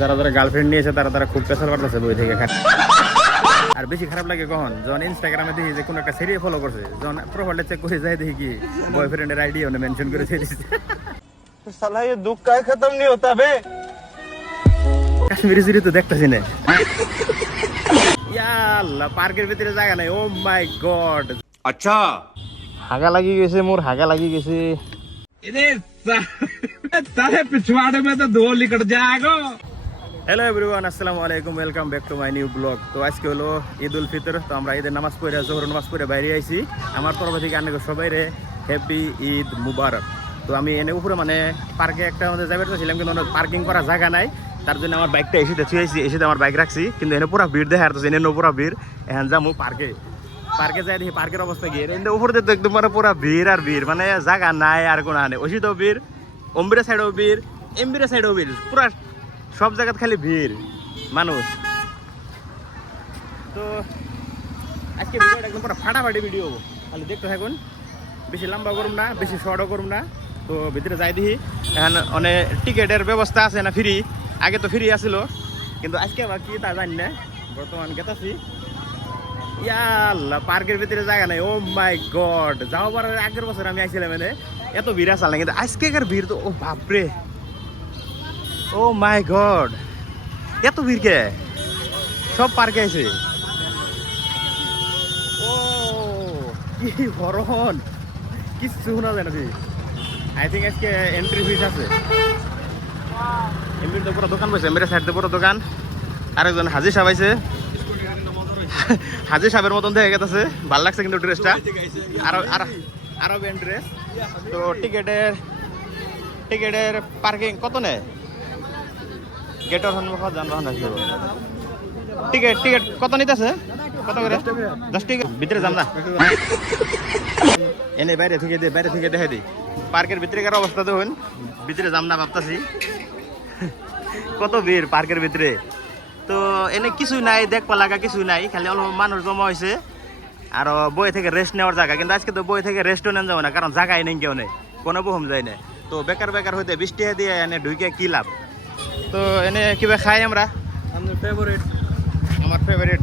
যারা যারা গার্লফ্রেন্ড নিয়েছে তারা খুব প্রেসার করতেছে বই থেকে। আর বেশি খারাপ লাগে কখন যখন ইনস্টাগ্রামে দেখি যে কোনো একটা সিরিয়াল ফলো করছে, যখন প্রোফাইলটা চেক করে যাই দেখি কি বয়ফ্রেন্ডের আইডি ওনে মেনশন করে দিয়েছে। साला ये दुख का खत्म नहीं होता बे। কাশ্মীরি সিরিজ তো দেখতেছি না। ইয়াল্লা পার্কের ভিতরে জায়গা নাই। ও মাই গড, अच्छा হাগা লাগি গেছে মোর, হাগা লাগি গেছে। सारे पिछवाड़े में तो धो निकल जाएगा। হ্যালো এভরিওয়ান, আসসালামু আলাইকুম, welcome back to my new blog. তো আজকে হলো ঈদ উল ফিতর। তো আমরা ঈদের নামাজ পড়ে জোহর নামাজ পড়ে বাইরে আইছি। আমার তরফ থেকে আপনাকে সবাই রে হ্যাপি ঈদ মুবারক। তো আমি এনে উপরে মানে পার্কে একটা আমাদের যাবে ছিলাম, কিন্তু পার্কিং করার জায়গা নাই। তার জন্য আমার বাইকটা এসে ছুঁয়েছি, এসে আমার বাইক রাখছি, কিন্তু এনে পুরো ভিড় দেখা যাচ্ছে, এনে পুরো ভিড়। এখন যাবো পার্কে যাই দেখি পার্কের অবস্থা কি। এনে উপরে তো একদম মানে পুরো ভিড় আর ভিড়, মানে জায়গা নাই আর কোনো আনে। ওষুধও ভিড়, অম্বিরা সাইডেও ভিড়, এমবিরা সাইডেও ভিড়, পুরা সব জায়গায় খালি ভিড় মানুষ। তো আজকে ভিডিওটা একদম পুরো ফাটাফাটি ভিডিও, খালি দেখতে থাকুন। বেশি লম্বা করুম না, বেশি শর্টও করুম না। তো ভিতরে যাই দেখি এখন অনেক টিকেটের ব্যবস্থা আছে না, ফ্রি। আগে তো ফ্রি আসছিল, কিন্তু আজকে আবার কি তা জানি না। বর্তমান গেতাছি ইয়াল্লা পার্কের ভিতরে জায়গা নাই। ও মাই গড, যাও পারার আগের বছর আমি আইছিলাম মানে এত ভিড় আসল না, কিন্তু আজকেকার ভিড় তো ও বাপরে, ও মাই গড এত ভিড় কে? সব পার্কে আছে। ও কি হরণ, কিচ্ছু শোনা যায় না। আই থিঙ্ক আজকে এন্ট্রি ফিস আছে। এমবির তো পুরো দোকান বসে, এমবির সাইড পুরো দোকান। আরেকজন হাজি সাহেব আইছে, হাজি সাহেবের মতন দেখে গেছে। ভাল লাগছে কিন্তু ড্রেসটা, আরো ব্যান্ড ড্রেস। তো টিকেটের পার্কিং কত নেয়? গেটের সম্মুখত যানবাহন আসবে। টিকেট কত নিতেছে? কত করে? 10 টাকা। ভিতরে যাম না, এনে বাইরে থেকে দেখে দিই পার্কের ভিতরেকার অবস্থা। দেখুন ভিতরে যাম না ভাবতাছি, কত ভিড় পার্কের ভিতরে। তো এনে কিছুই নাই, দেখবা লাগা কিছুই নাই, খালি অল্প মানুষ জমা হয়েছে আর বই থেকে রেস্ট নেওয়ার জায়গা। কিন্তু আজকে তো বই থেকে রেস্টও নেন যাবো না, কারণ জায়গায় নেই, কেউ নেই, কোনো বহম যায় না। তো বেকার হইতে 20 টাকা দিয়ে এনে ঢুকে কি লাভ। তো এনে কিবা খাই আমরা। আমার ফেভারিট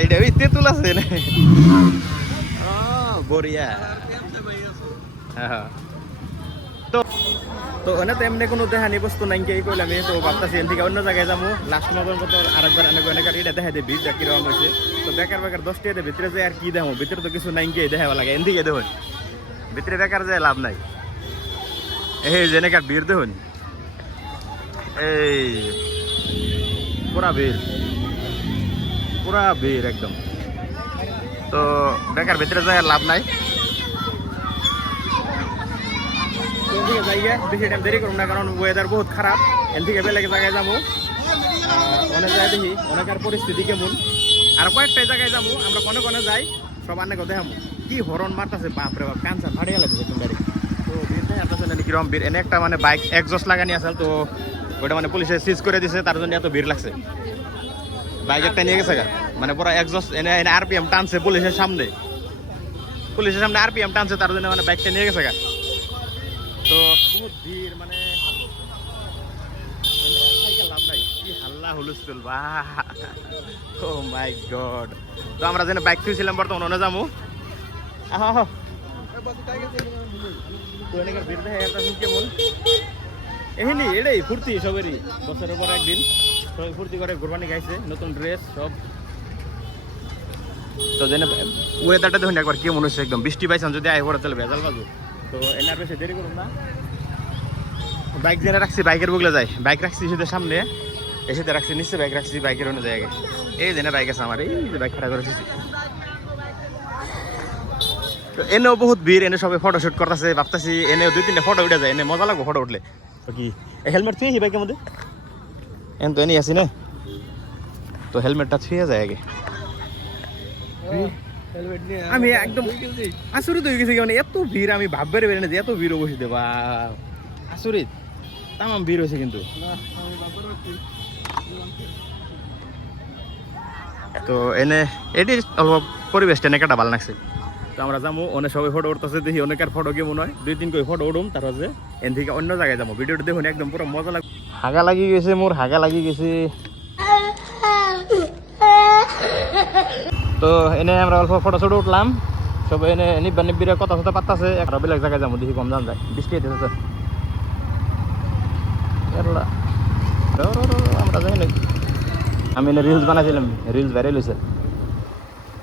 এইটা ওই তেঁতুল আছে না, বড়িয়া। হ্যাঁ, তো এনে তো এমনি কোনো দেখানি বস্তু নাই কে কইলাম। তো ভাবতেছি এন থেকে অন্য জায়গায় যাবো। লাস্ট মতন কত আরেকবার এনেকার এটা দেখা দেয় ভিড়টা কিরকম হয়েছে। তো বেকার 10 টাকা ভিতরে যায় আর কি দেখো, ভিতরে তো কিছু নাই কে দেখাবা লাগে। এন থেকে দেখুন ভিতরে বেকার যায় লাভ নাই। এই যে এনেকার ভিড় দেখুন, এই পুরা ভিড় একদম। তো বেকার ভিতরে যায় আর লাভ নাই। বেশি টাইম দেরি করুন না, কারণ ওয়েদার বহুত খারাপ। এন থেকে বেলেগ জায়গায় যাবো, অনেক জায়গায় দেখি অনেকের পরিস্থিতি কেমন। আর কয়েকটাই জায়গায় যাবো আমরা, কনে যাই সব অনেকে দেখাবো। কি হরণ মারতেছে বাপরে বাপ, কানসা ফাড়িয়ে লাগছে তোমরা। তো ভিড় দেখাতেছে না কিরকম ভিড়। এনে একটা মানে বাইক এক্সস্ট লাগানি আসল, তো ওইটা মানে পুলিশে সিজ করে দিছে, তার জন্য এত ভিড় লাগছে। বাইক একটা নিয়ে গেছে গা, মানে পুরো এক্সস্ট এনে আরপিএম টানছে পুলিশের সামনে আরপিএম টানছে, তার জন্য মানে বাইকটা নিয়ে গেছে গা। তো বহুত ভিড়, মানে লাভ নাই। কি হাল্লা হুলস্থুল বা, ও মাই গড। তো আমরা যেন বাইক থুইছিলাম বর্তমানে অনে যাবো। তো এনেকার ভিড় দেখা যাচ্ছে কেমন। এখানে এটাই ফুর্তি সবেরই, বছরের পর একদিন সবাই ফুর্তি করে, কোরবানি গাইছে, নতুন ড্রেস সব। তো যেন ওয়েদারটা দেখুন একবার কেমন হচ্ছে, একদম বৃষ্টি পাইছেন। যদি আয় পড়ে তাহলে ভেজাল বাজু। তো এনার বেশি দেরি করুন না। বাইক যেন রাখছি, বাইকের বগলে যায়। বাইক রাখছি সেটা সামনে, এসে রাখছি নিচে, বাইক রাখছি বাইকের অন্য জায়গায়। এই যেন বাইক আছে আমার, এই যে বাইক খারাপ করে দিচ্ছি। তো এনেও বহুত ভিড়, এনে সবাই ফটোশুট করতেছে। ভাবতেছি এনেও 2-3টা ফটো উঠে যায়, এনে মজা লাগবে ফটো উঠলে। তো কি হেলমেট থুয়েছি বাইকের মধ্যে, এন তো এনেই আসি না, তো হেলমেটটা থুয়ে যায় আগে। আমি একদম আচরিত হয়ে গেছি, মানে এত ভিড় আমি ভাববারে বেরে না যে এত ভিড় বসে বা আচরিত। তামাম ভিড় হয়েছে কিন্তু। তো এনে এটি অল্প পরিবেশটা এনেকাটা ভালো লাগছে। তো আমরা যাবো অনেক সবাই ফটো উঠতেছে দেখি অনেকের ফটো কেমন হয় 2-3 করে ফটো উঠুম তার হচ্ছে এন থেকে অন্য জায়গায় যাবো ভিডিওটা দেখুন একদম পুরো মজা লাগবে হাগা লাগি গেছে মোর হাগা লাগি গেছে তো এনে আমরা অল্প ফটো ছটো উঠলাম সবাই এনে নিব্বিরে কথা কথা পাত্তাছে একটা বেলেগ জায়গায় যাবো দেখি কম দাম যায় বৃষ্টি হইতেছে আমরা যাই না আমি এনে রিলস বানাইছিলাম রিলস ভাইরাল হয়েছে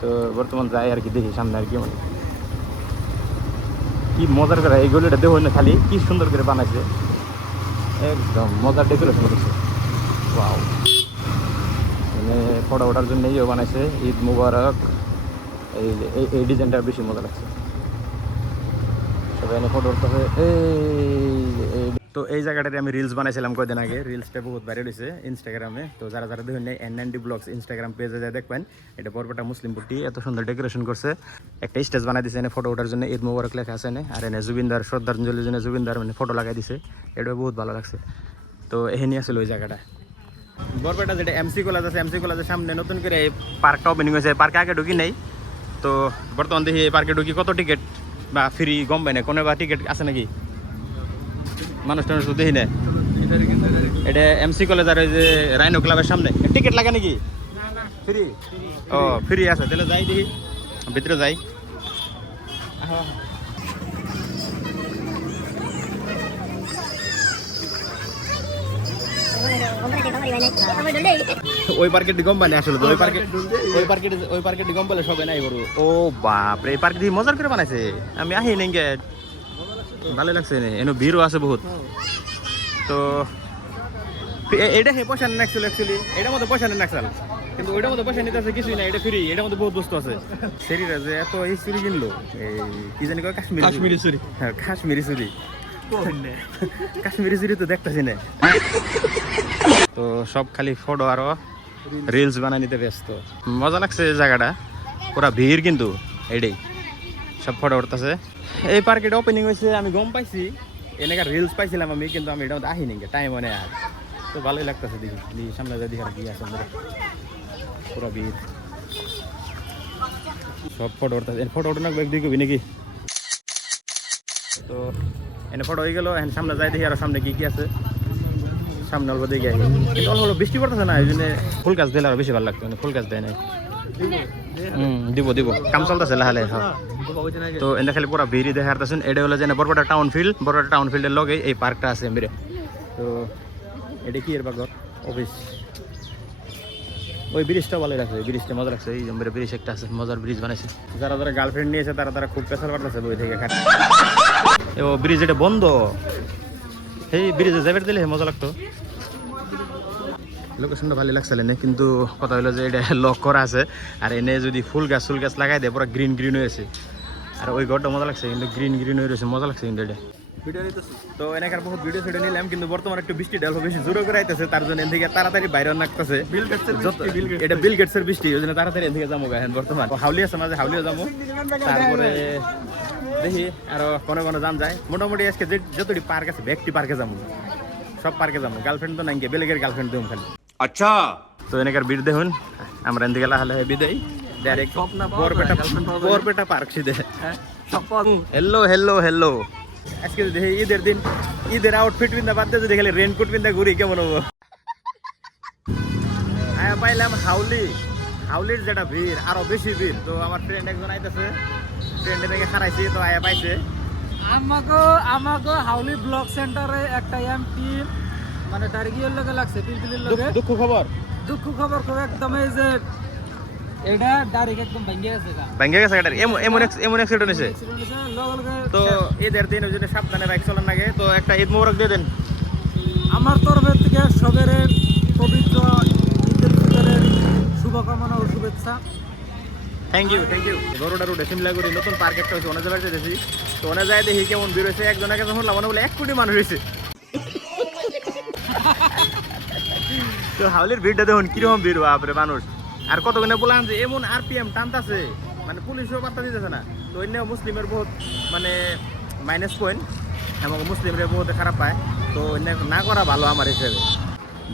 তো বর্তমান যাই আর কি দেখি সামনে আর কি মানে কি মজার করে এই গলিটা দেখো না খালি কি সুন্দর করে বানাইছে একদম মজার ডেকোরেশন করেছে ওয়াও মানে ফটো ওঠার জন্য ইয়ে বানাইছে ঈদ মুবারক এই ডিজাইনটা বেশি মজা লাগছে সবাই এনে ফটো উঠতেছে তো এই জায়গাটাতে আমি রিলস বানাইছিলাম কয়েকদিন আগে রিলসটা বহুত ভাইরাল হয়েছে ইনস্টাগ্রামে তো যারা যারা দেখুন N90 ব্লগস ইনস্টাগ্রাম পেজে যায় দেখবেন এটা বরপেটা মুসলিম পট্টি এত সুন্দর ডেকোরেশন করছে একটা স্টেজ বানাই দিছে এনে ফটো ওঠার জন্য ঈদ মুবারক লেখা আছে আর এনে জুবিনদার শ্রদ্ধাঞ্জলির জন্য জুবিনদার মানে ফটো লাগাই দিছে এটা বহুত ভালো লাগছে তো এখানে আসলে ওই জায়গাটা বরপেটা যেটা এমসি কলেজ আছে এমসি কলেজের সামনে নতুন করে এই পার্কটা ওপেনিং হয়েছে পার্কে আগে ঢুকি নেই তো বর্তমান দেখি এই পার্কে ঢুকি কত টিকিট বা ফ্রি গম পাই না কোনো বা টিকিট আছে নাকি মানুষ টানুষ তো দেখি না এটা এমসি কলেজ আর ওই যে রাইনো ক্লাবের সামনে টিকিট লাগে নাকি ফ্রি ও ফ্রি আছে তাহলে যাই দেখি ভিতরে যাই ওই পার্কে গম পাই আসলে ওই পার্কে গম পেলে সবাই নাই বড় ও বাপরে এই পার্কে মজার করে বানাইছে আমি আহি নাই ভালো লাগছে এনে ভিড়ও আছে বহুত তো এটা হে পয়সা নেন অ্যাকচুয়ালি এটার মধ্যে পয়সা নেন অ্যাকচুয়াল কিন্তু ওইটার মধ্যে পয়সা নিতে আছে কিছুই না এটা ফ্রি এটার মধ্যে বহুত বস্তু আছে শরীরে যে এত এই চুরি কিনলো এই কি জানি কয় কাশ্মীরি চুরি হ্যাঁ কাশ্মীরি চুরি কাশ্মীরি চুরি তো দেখতেছি না তো সব খালি ফটো আরো রিলস বানাই নিতে ব্যস্ত মজা লাগছে জায়গাটা পুরা ভিড় কিন্তু এইটাই সব ফটো উঠতেছে এই পার্কেটা ওপেনিং হয়েছে আমি গম পাইছি এনেকার রিলস পাইছিলাম আমি কিন্তু আমি এটা আহিনি টাইম মানে আর তো ভালোই লাগতেছে দেখি সামনে যা দেখি আর কি আছে পুরো ভিড় সব ফটো উঠতেছে ফটো উঠে না একদিকে কবি নাকি তো এনে ফটো হয়ে গেল এখন সামনে যাই দেখি আর সামনে কি কি আছে সামনে অল্প দেখি আগে কিন্তু অল্প বৃষ্টি পড়তেছে না এই জন্য ফুল গাছ দিলে আরো বেশি ভালো লাগতো ফুল গাছ দেয় না দিব কাম চলতেছে লাহালে তো এনে খালি পুরা ভিড়ি দেখা আসতেছেন এটা হলো যে বরপেটা টাউন ফিল্ডের লগে এই পার্কটা আছে এমবিরে তো এটা কি এর বাগর অফিস ওই ব্রিজটা ভালো লাগছে ব্রিজটা মজা লাগছে এই এমবিরে ব্রিজ একটা আছে মজার ব্রিজ বানাইছে যারা যারা গার্লফ্রেন্ড নিয়েছে তারা খুব পেশাল পাঠাচ্ছে বই থেকে খাট ও ব্রিজ এটা বন্ধ এই ব্রিজে যাবে দিলে মজা লাগতো লোকেশনটা ভালো লাগছে না কিন্তু কথা হলো যে এটা লক করা আছে আর এনে যদি ফুল গাছ লাগাই দেয় পুরো গ্রিন হয়েছে আর ওই ঘরটা মজা লাগছে কিন্তু গ্রিন হয়ে রয়েছে মজা লাগছে কিন্তু এটা তো এনাকার বহুত ভিডিও সেটা নিলাম কিন্তু বর্তমানে একটু বৃষ্টি ডাল বেশি জোরে করে আইতেছে তার জন্য এদিকে তাড়াতাড়ি বাইরে নাকতেছে এটা বিল গেটসের বৃষ্টি ওই জন্য তাড়াতাড়ি এদিকে যাবো এখন বর্তমান হাউলি আছে মাঝে হাউলিও যাবো তারপরে দেখি আরো কোনো যান যায় মোটামুটি আজকে যতটি পার্ক আছে ব্যক্তি পার্কে যাবো সব পার্কে যাবো গার্লফ্রেন্ড তো নাই বেলেগের গার্লফ্রেন্ড দেবো খালি আচ্ছা তো এনেকার ভিড় দেখুন আমরা এদিকে লাহালে বিদায় ডাইরেক্ট বরপেটা পার্ক সিধে হেল্লো আজকে দেখি ঈদের আউটফিট পিন্দা বাদ দিয়ে যদি খালি রেনকোট পিন্দা ঘুরি কেমন হবো পাইলাম হাউলির যেটা ভিড় আরো বেশি ভিড় তো আমার ফ্রেন্ড একজন আইতেছে ফ্রেন্ডের থেকে খারাইছি তো আয়া পাইছে আমাকে হাউলি ব্লক সেন্টারে একটা এমপি মানে দাঁড়িয়ে লগে লাগছে পিলপিলির লগে দুঃখ খবর খুব একদম এই যে এটা ডাইরেক্ট একদম ভেঙে গেছে এটা এমন অ্যাক্সিডেন্ট হয়েছে তো ঈদের দিন ওই জন্য সাবধানে বাইক চালান লাগে তো একটা ঈদ মোবারক দিয়ে দেন আমার তরফের থেকে সবের পবিত্র ঈদের ফিতরের শুভকামনা ও শুভেচ্ছা থ্যাংক ইউ বড়োটা রোডে সিমলাগুড়ি নতুন পার্ক একটা হয়েছে অনেক জায়গায় দেখি তো অনেক জায়গায় দেখি কেমন ভিড় হয়েছে একজনের কাছে শুনলাম মনে বলে 1 কোটি মানুষ হয়েছে তো হাউলির ভিড়টা দেখুন কিরকম ভিড় বাপরে মানুষ আর কতক্ষণে বললাম যে এমন RPM টানতাছে মানে পুলিশও পাত্তা দিতেছে না তো অন্য মুসলিমের বহুত মানে মাইনাস পয়েন্ট এবং মুসলিমরা বহুত খারাপ পায় তো না করা ভালো আমার হিসেবে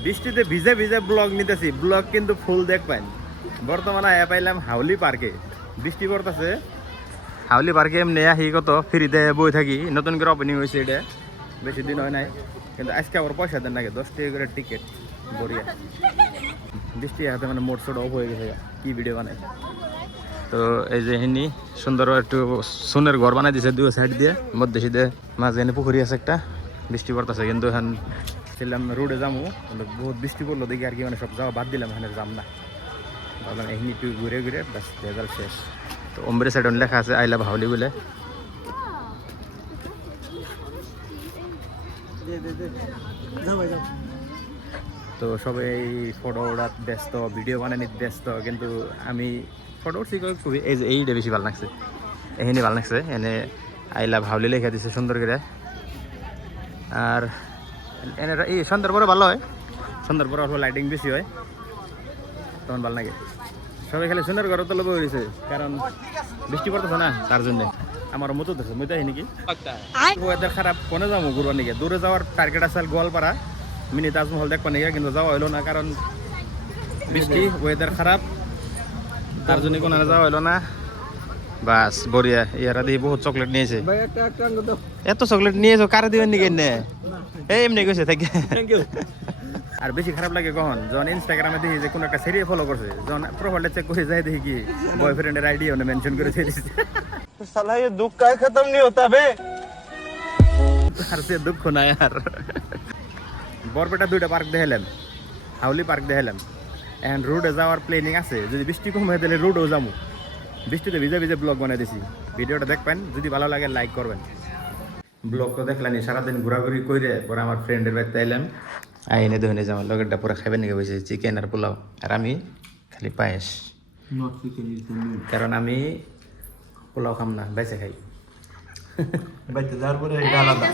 বৃষ্টিতে ভিজে ব্লগ নিতেছি ব্লগ কিন্তু ফুল দেখবেন বর্তমানে আয়া পাইলাম হাউলি পার্কে বৃষ্টি পড়তেছে হাউলি পার্কে এমনি আহি কত ফ্রিতে বই থাকি নতুন করে ওপেনিং হয়েছে এটা বেশি দিন হয় নাই কিন্তু আজকে আবার পয়সা দেন নাকি 10 টাকা করে টিকিট বড়িয়া বৃষ্টি হাতে মানে মোট ছোট অফ হয়ে গেছে কি ভিডিও বানাই তো এই যে হিনি সুন্দর একটু সোনের ঘর বানাই দিছে দুই সাইড দিয়ে মধ্যে সিধে মাঝে এনে পুকুরি আছে একটা বৃষ্টি পড়তেছে কিন্তু এখন ছিলাম রোডে যাবো কিন্তু বহুত বৃষ্টি পড়লো দেখি আর কি মানে সব যাওয়া বাদ দিলাম এখানে যাম না ভাবলাম এখানে একটু ঘুরে ঘুরে বাস রেজাল্ট শেষ তো অম্বরে সাইড লেখা আছে আই লাভ হাউলি বলে তো সবাই ফটো ওড়াত ব্যস্ত ভিডিও বানানিত ব্যস্ত কিন্তু আমি ফটো উঠছি খুবই এই যে এইটা বেশি ভালো লাগছে এখানে ভালো লাগছে এনে আই লাভ হাউলি লেখা দিছে সুন্দর করে আর এনে এই সন্ধ্যার পরে ভালো হয় সন্ধ্যার পরে অল্প লাইটিং বেশি হয় তখন ভালো লাগে সবাই খালি সুন্দর ঘরে তো লোক হয়েছে কারণ বৃষ্টি পড়তেছে না তার জন্য আমার মতো দেখছে মই তাই নাকি ওয়েদার খারাপ কোনে যাবো ঘুরবার নাকি দূরে যাওয়ার টার্গেট আছে গোয়ালপাড়া মিনি তাজমহল দেখবার নাকি কিন্তু যাওয়া হইলো না কারণ বৃষ্টি ওয়েদার খারাপ তার জন্য কোনো যাওয়া হইলো না বাস বড়িয়া ইয়ারা দিয়ে বহুত চকলেট নিয়েছে এত চকলেট নিয়েছো কারে দিবেন নাকি এনে এই এমনি গেছে থাকে আর বেশি খারাপ লাগে কখন যখন ইনস্টাগ্রামে দেখি যে কোনো একটা সিরিয়াল ফলো করছে যখন প্রোফাইলটা চেক করে যাই দেখি কি বয়ফ্রেন্ডের আইডি ওনে মেনশন করে দিয়েছে साला ये दुख का खत्म नहीं होता बे আর সে দুঃখ নাই আর বরপেটা দুইটা পার্ক দেখালাম হাউলি পার্ক দেখালাম এখন রোডে যাওয়ার প্ল্যানিং আছে যদি বৃষ্টি কম হয়ে তাহলে রোডেও যাবো বৃষ্টিতে ভিজে ভিজে ব্লগ বানিয়ে দিছি ভিডিওটা দেখবেন যদি ভালো লাগে লাইক করবেন ব্লগ তো দেখলানি সারাদিন ঘোরাঘুরি করে পরে আমার ফ্রেন্ডের বাড়িতে এলাম আইনে দোহনে যে আমার লগেরটা পুরো খাবেন নিয়ে বসে চিকেন আর পোলাও আর আমি খালি পায়েস কারণ আমি পোলাও খাম না বেঁচে খাই बच्चे 1000 पर है डाला था